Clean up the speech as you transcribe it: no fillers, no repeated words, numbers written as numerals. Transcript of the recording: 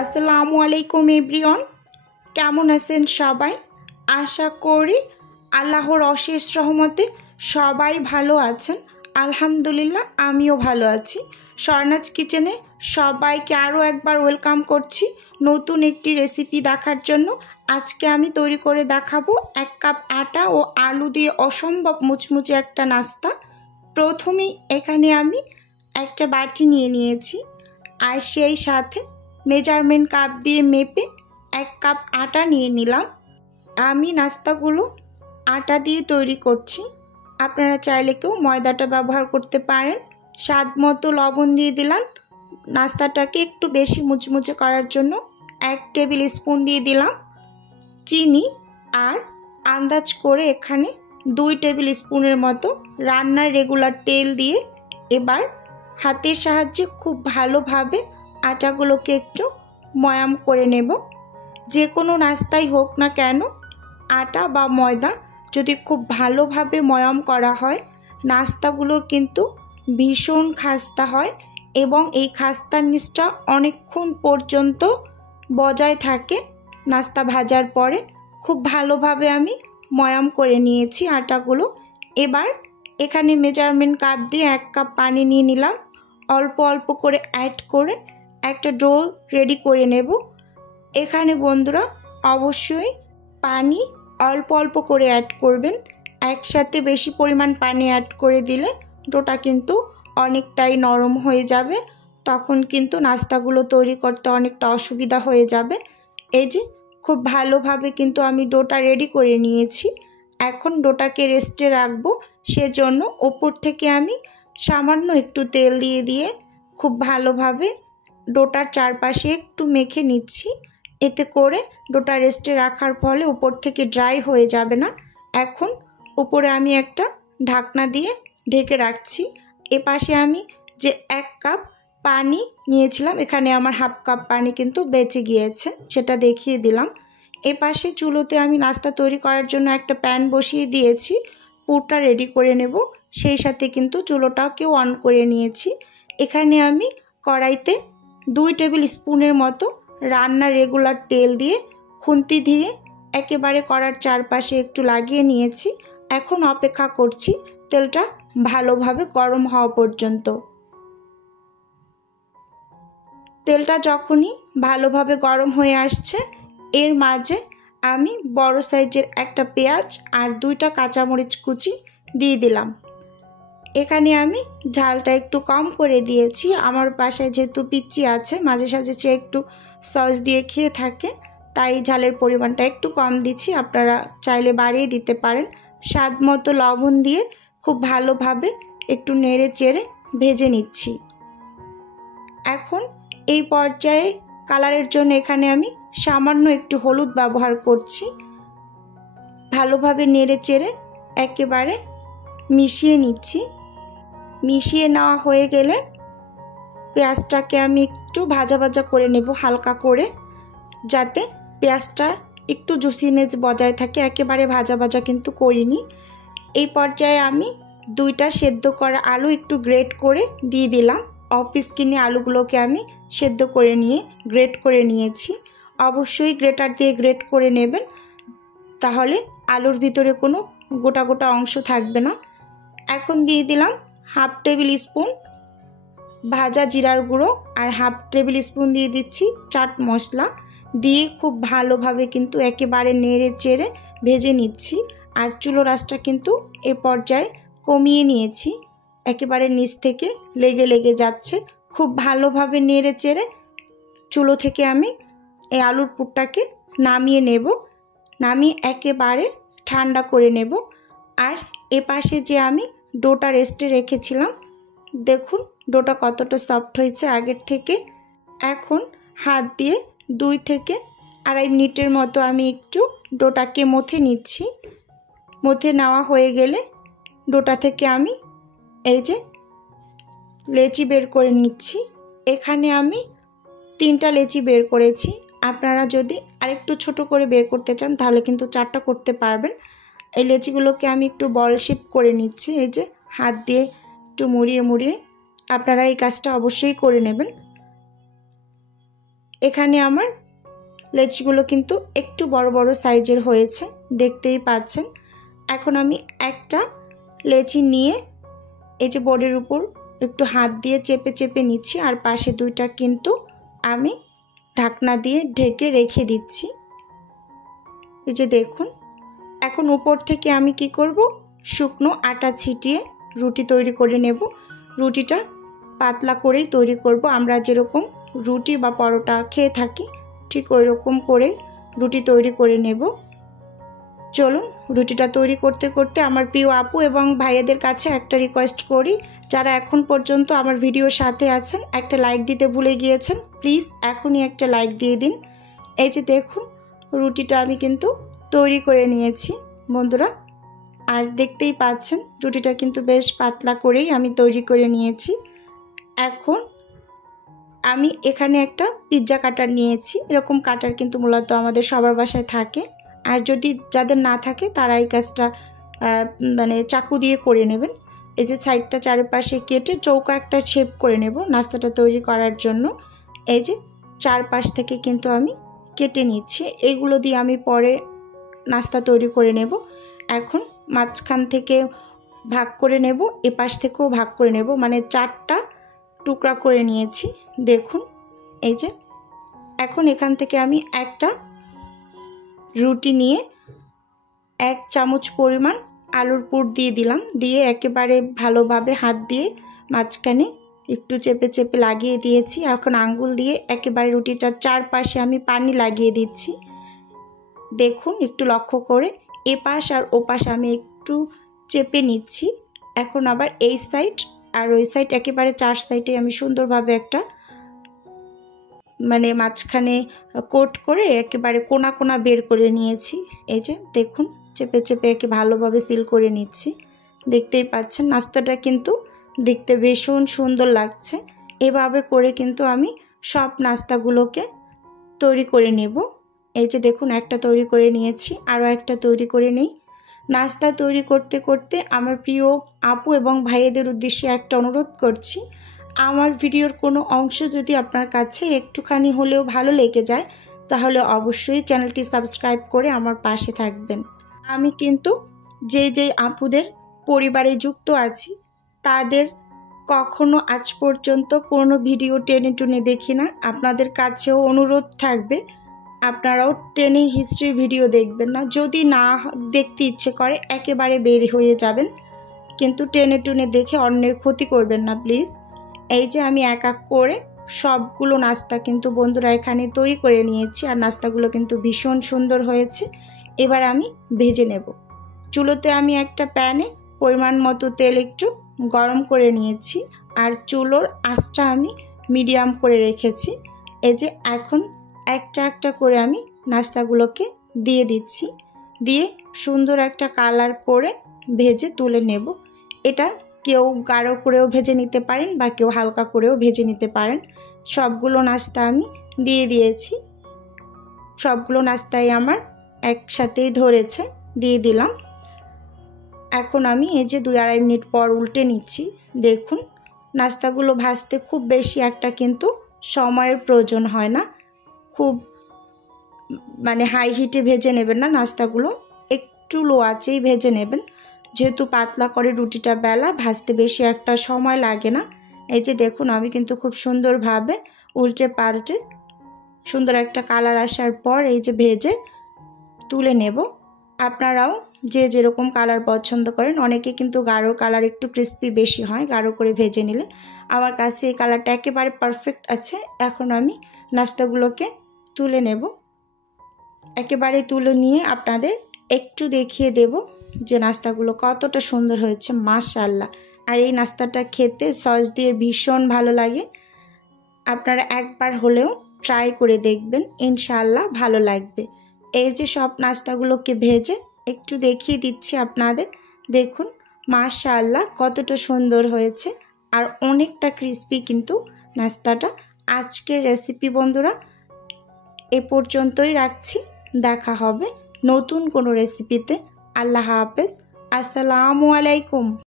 আসসালামু আলাইকুম এভরিওয়ান, কেমন আছেন সবাই? আশা করি আল্লাহর অশেষ রহমতে সবাই ভালো আছেন। আলহামদুলিল্লাহ আমিও ভালো আছি। স্বর্ণাজ কিচেনে সবাইকে আরও একবার ওয়েলকাম করছি নতুন একটি রেসিপি দেখার জন্য। আজকে আমি তৈরি করে দেখাবো 1 কাপ আটা ও আলু দিয়ে অসম্ভব মুচমুচে একটা নাস্তা। প্রথমেই এখানে আমি একটা বাটি নিয়ে নিয়েছি আর সেই সাথে মেজারমেন্ট কাপ দিয়ে মেপে 1 কাপ আটা নিয়ে নিলাম। আমি নাস্তাগুলো আটা দিয়ে তৈরি করছি, আপনারা চাইলে কেউ ময়দাটা ব্যবহার করতে পারেন। স্বাদ মতো লবণ দিয়ে দিলাম, নাস্তাটাকে একটু বেশি মুচমুচে করার জন্য 1 টেবিল স্পুন দিয়ে দিলাম চিনি, আর আন্দাজ করে এখানে 2 টেবিল স্পুনের মতো রান্নার রেগুলার তেল দিয়ে এবার হাতের সাহায্যে খুব ভালোভাবে আটাগুলোকে একটু ময়াম করে নেব। যে কোনো নাস্তাই হোক না কেন, আটা বা ময়দা যদি খুব ভালোভাবে ময়াম করা হয় নাস্তাগুলো কিন্তু ভীষণ খাস্তা হয় এবং এই খাস্তার নিচটা অনেকক্ষণ পর্যন্ত বজায় থাকে। নাস্তা ভাজার পরে খুব ভালোভাবে আমি ময়াম করে নিয়েছি আটাগুলো। এবার এখানে মেজারমেন্ট কাপ দিয়ে 1 কাপ পানি নিয়ে নিলাম, অল্প অল্প করে অ্যাড করে একটা ডো রেডি করে নেব। এখানে বন্ধুরা অবশ্যই পানি অল্প অল্প করে অ্যাড করবেন, একসাথে বেশি পরিমাণ পানি অ্যাড করে দিলে ডোটা কিন্তু অনেকটাই নরম হয়ে যাবে, তখন কিন্তু নাস্তাগুলো তৈরি করতে অনেকটা অসুবিধা হয়ে যাবে। এই যে খুব ভালোভাবে কিন্তু আমি ডোটা রেডি করে নিয়েছি। এখন ডোটাকে রেস্টে রাখবো, সেজন্য ওপর থেকে আমি সামান্য একটু তেল দিয়ে খুব ভালোভাবে ডোটার চারপাশে একটু মেখে নিচ্ছি। এতে করে ডোটা রেস্টে রাখার ফলে উপর থেকে ড্রাই হয়ে যাবে না। এখন উপরে আমি একটা ঢাকনা দিয়ে ঢেকে রাখছি। এপাশে আমি যে 1 কাপ পানি নিয়েছিলাম, এখানে আমার হাফ কাপ পানি কিন্তু বেঁচে গিয়েছে, সেটা দেখিয়ে দিলাম। এপাশে চুলোতে আমি নাস্তা তৈরি করার জন্য একটা প্যান বসিয়ে দিয়েছি, পুরটা রেডি করে নেব। সেই সাথে কিন্তু চুলোটাকেও অন করে নিয়েছি। এখানে আমি কড়াইতে 2 টেবিল স্পুনের মতো রান্নার রেগুলার তেল দিয়ে খুন্তি দিয়ে একেবারে কড়ার চারপাশে একটু লাগিয়ে নিয়েছি। এখন অপেক্ষা করছি তেলটা ভালোভাবে গরম হওয়া পর্যন্ত। তেলটা যখনই ভালোভাবে গরম হয়ে আসছে এর মাঝে আমি বড় সাইজের একটা পেঁয়াজ আর 2টা কাঁচামরিচ কুচি দিয়ে দিলাম। এখানে আমি ঝালটা একটু কম করে দিয়েছি, আমার বাসায় যেহেতু পিচ্চি আছে মাঝে সাঝে সে একটু সস দিয়ে খেয়ে থাকে, তাই ঝালের পরিমাণটা একটু কম দিচ্ছি, আপনারা চাইলে বাড়িয়ে দিতে পারেন। স্বাদ মতো লবণ দিয়ে খুব ভালোভাবে একটু নেড়ে চেড়ে ভেজে নিচ্ছি। এখন এই পর্যায়ে কালারের জন্য এখানে আমি সামান্য একটু হলুদ ব্যবহার করছি। ভালোভাবে নেড়ে চেড়ে একেবারে মিশিয়ে নিচ্ছি। মিশিয়ে নেওয়া হয়ে গেলে পেঁয়াজটাকে আমি একটু ভাজা ভাজা করে নেব হালকা করে, যাতে পেঁয়াজটা একটু জুসিনেস বজায় থাকে। একেবারে ভাজা ভাজা কিন্তু করিনি। এই পর্যায়ে আমি 2টা সেদ্ধ করা আলু একটু গ্রেট করে দিয়ে দিলাম। অফ স্কিনে আলুগুলোকে আমি সেদ্ধ করে নিয়ে গ্রেট করে নিয়েছি। অবশ্যই গ্রেটার দিয়ে গ্রেট করে নেবেন, তাহলে আলুর ভিতরে কোনো গোটা গোটা অংশ থাকবে না। এখন দিয়ে দিলাম হাফ টেবিল স্পুন ভাজা জিরার গুঁড়ো আর হাফ টেবিল স্পুন দিয়ে দিচ্ছি চাট মশলা, দিয়ে খুব ভালোভাবে কিন্তু একেবারে নেড়ে চেড়ে ভেজে নিচ্ছি। আর চুলোর আঁচটা কিন্তু এ পর্যায়ে কমিয়ে নিয়েছি, একেবারে নিচ থেকে লেগে যাচ্ছে। খুব ভালোভাবে নেড়ে চেড়ে চুলো থেকে আমি এই আলুর পুরটাকে নামিয়ে নেব, নামিয়ে একেবারে ঠান্ডা করে নেব। আর এপাশে যে আমি ডোটা রেস্টে রেখেছিলাম, দেখুন ডোটা কতটা সফট হয়েছে আগের থেকে। এখন হাত দিয়ে 2 থেকে আড়াই মিনিটের মতো আমি একটু ডোটাকে মথে নিচ্ছি। মথে নেওয়া হয়ে গেলে ডোটা থেকে আমি এই যে লেচি বের করে নিচ্ছি। এখানে আমি 3টা লেচি বের করেছি, আপনারা যদি আরেকটু ছোট করে বের করতে চান তাহলে কিন্তু 4টা করতে পারবেন। এই লেচিগুলোকে আমি একটু বল শেপ করে নিচ্ছি, এই যে হাত দিয়ে একটু মুড়িয়ে আপনারা এই কাজটা অবশ্যই করে নেবেন। এখানে আমার লেচিগুলো কিন্তু একটু বড় বড় সাইজের হয়েছে, দেখতেই পাচ্ছেন। এখন আমি একটা লেচি নিয়ে এই যে বোর্ডের উপর একটু হাত দিয়ে চেপে চেপে নিচ্ছি, আর পাশে দুইটা কিন্তু আমি ঢাকনা দিয়ে ঢেকে রেখে দিচ্ছি। এই যে দেখুন, এখন উপর থেকে আমি কি করব, শুকনো আটা ছিটিয়ে রুটি তৈরি করে নেব। রুটিটা পাতলা করেই তৈরি করব, আমরা যেরকম রুটি বা পরোটা খেয়ে থাকি ঠিক ওই রকম করে রুটি তৈরি করে নেব। চলুন রুটিটা তৈরি করতে করতে আমার প্রিয় আপু এবং ভাইয়াদের কাছে একটা রিকোয়েস্ট করি, যারা এখন পর্যন্ত আমার ভিডিওর সাথে আছেন, একটা লাইক দিতে ভুলে গিয়েছেন, প্লিজ এখনই একটা লাইক দিয়ে দিন। এই যে দেখুন, রুটিটা আমি কিন্তু তৈরি করে নিয়েছি বন্ধুরা, আর দেখতেই পাচ্ছেন রুটিটা কিন্তু বেশ পাতলা করেই আমি তৈরি করে নিয়েছি। এখন আমি এখানে একটা পিৎজা কাটার নিয়েছি। এরকম কাটার কিন্তু মূলত আমাদের সবার বাসায় থাকে, আর যদি যাদের না থাকে তারা এই কাজটা মানে চাকু দিয়ে করে নেবেন। এই যে সাইডটা চারপাশে কেটে চৌকা একটা শেপ করে নেব নাস্তাটা তৈরি করার জন্য। এই যে চারপাশ থেকে কিন্তু আমি কেটে নিচ্ছি, এইগুলো দিয়ে আমি পরে নাস্তা তৈরি করে নেব। এখন মাঝখান থেকে ভাগ করে নেব, এপাশ থেকেও ভাগ করে নেব, মানে 4টা টুকরা করে নিয়েছি দেখুন। এই যে এখন এখান থেকে আমি একটা রুটি নিয়ে 1 চামচ পরিমাণ আলুর পুর দিয়ে দিলাম, দিয়ে একেবারে ভালোভাবে হাত দিয়ে মাঝখানে একটু চেপে চেপে লাগিয়ে দিয়েছি। এখন আঙ্গুল দিয়ে একেবারে রুটিটার চারপাশে আমি পানি লাগিয়ে দিচ্ছি। দেখুন একটু লক্ষ্য করে এপাশ আর ওপাশ আমি একটু চেপে নিচ্ছি। এখন আবার এই সাইড আর ওই সাইড একেবারে 4 সাইডে আমি সুন্দরভাবে একটা মানে মাঝখানে কোট করে একেবারে কোনা কোনা বের করে নিয়েছি। এই যে দেখুন চেপে চেপে একে ভালোভাবে সিল করে নিচ্ছি। দেখতেই পাচ্ছেন নাস্তাটা কিন্তু দেখতে ভীষণ সুন্দর লাগছে। এভাবে করে কিন্তু আমি সব নাস্তাগুলোকে তৈরি করে নেব। এই যে দেখুন একটা তৈরি করে নিয়েছি, আরও একটা তৈরি করে নেই। নাস্তা তৈরি করতে করতে আমার প্রিয় আপু এবং ভাইয়েদের উদ্দেশ্যে একটা অনুরোধ করছি, আমার ভিডিওর কোনো অংশ যদি আপনার কাছে একটুখানি হলেও ভালো লেগে যায় তাহলে অবশ্যই চ্যানেলটি সাবস্ক্রাইব করে আমার পাশে থাকবেন। আমি কিন্তু যে আপুদের পরিবারে যুক্ত আছি তাদের কখনো আজ পর্যন্ত কোনো ভিডিও টেনে টুনে দেখি না। আপনাদের কাছেও অনুরোধ থাকবে আপনারাও টেনে হিস্ট্রি ভিডিও দেখবেন না, যদি না দেখতে ইচ্ছে করে একেবারে বের হয়ে যাবেন, কিন্তু টেনে টুনে দেখে অন্যের ক্ষতি করবেন না প্লিজ। এই যে আমি এক এক করে সবগুলো নাস্তা কিন্তু বন্ধুরা এখানে তৈরি করে নিয়েছি, আর নাস্তাগুলো কিন্তু ভীষণ সুন্দর হয়েছে। এবার আমি ভেজে নেব। চুলোতে আমি একটা প্যানে পরিমাণ মতো তেল একটু গরম করে নিয়েছি, আর চুলোর আঁচটা আমি মিডিয়াম করে রেখেছি। এই যে এখন একটা একটা করে আমি নাস্তাগুলোকে দিয়ে দিচ্ছি, দিয়ে সুন্দর একটা কালার করে ভেজে তুলে নেব। এটা কেউ গাঢ় করেও ভেজে নিতে পারেন বা কেউ হালকা করেও ভেজে নিতে পারেন। সবগুলো নাস্তা আমি দিয়ে দিয়েছি, সবগুলো নাস্তাই আমার একসাথেই ধরেছে, দিয়ে দিলাম। এখন আমি এই যে 2-2.5 মিনিট পর উল্টে নিচ্ছি। দেখুন নাস্তাগুলো ভাজতে খুব বেশি একটা কিন্তু সময়ের প্রয়োজন হয় না, খুব মানে হাই হিটে ভেজে নেবেন না নাস্তাগুলো, একটু লো আঁচেই ভেজে নেবেন, যেহেতু পাতলা করে রুটিটা বেলা ভাজতে বেশি একটা সময় লাগে না। এই যে দেখুন আমি কিন্তু খুব সুন্দরভাবে উল্টে পাল্টে সুন্দর একটা কালার আসার পর এই যে ভেজে তুলে নেব। আপনারাও যে যেরকম কালার পছন্দ করেন, অনেকে কিন্তু গাঢ় কালার একটু ক্রিস্পি বেশি হয় গাঢ় করে ভেজে নিলে, আমার কাছে এই কালারটা একেবারে পারফেক্ট আছে। এখন আমি নাস্তাগুলোকে তুলে নেব, একেবারে তুলে নিয়ে আপনাদের একটু দেখিয়ে দেব যে নাস্তাগুলো কতটা সুন্দর হয়েছে মাশাআল্লাহ। আর এই নাস্তাটা খেতে সস দিয়ে ভীষণ ভালো লাগে, আপনারা একবার হলেও ট্রাই করে দেখবেন, ইনশাআল্লাহ ভালো লাগবে। এই যে সব নাস্তাগুলোকে ভেজে একটু দেখিয়ে দিচ্ছি আপনাদের, দেখুন মাশাআল্লাহ কতটা সুন্দর হয়েছে আর অনেকটা ক্রিস্পি কিন্তু নাস্তাটা। আজকের রেসিপি বন্ধুরা এ পর্যন্তই রাখছি, দেখা হবে নতুন কোনো রেসিপিতে। আল্লাহ হাফেজ, আসসালামু আলাইকুম।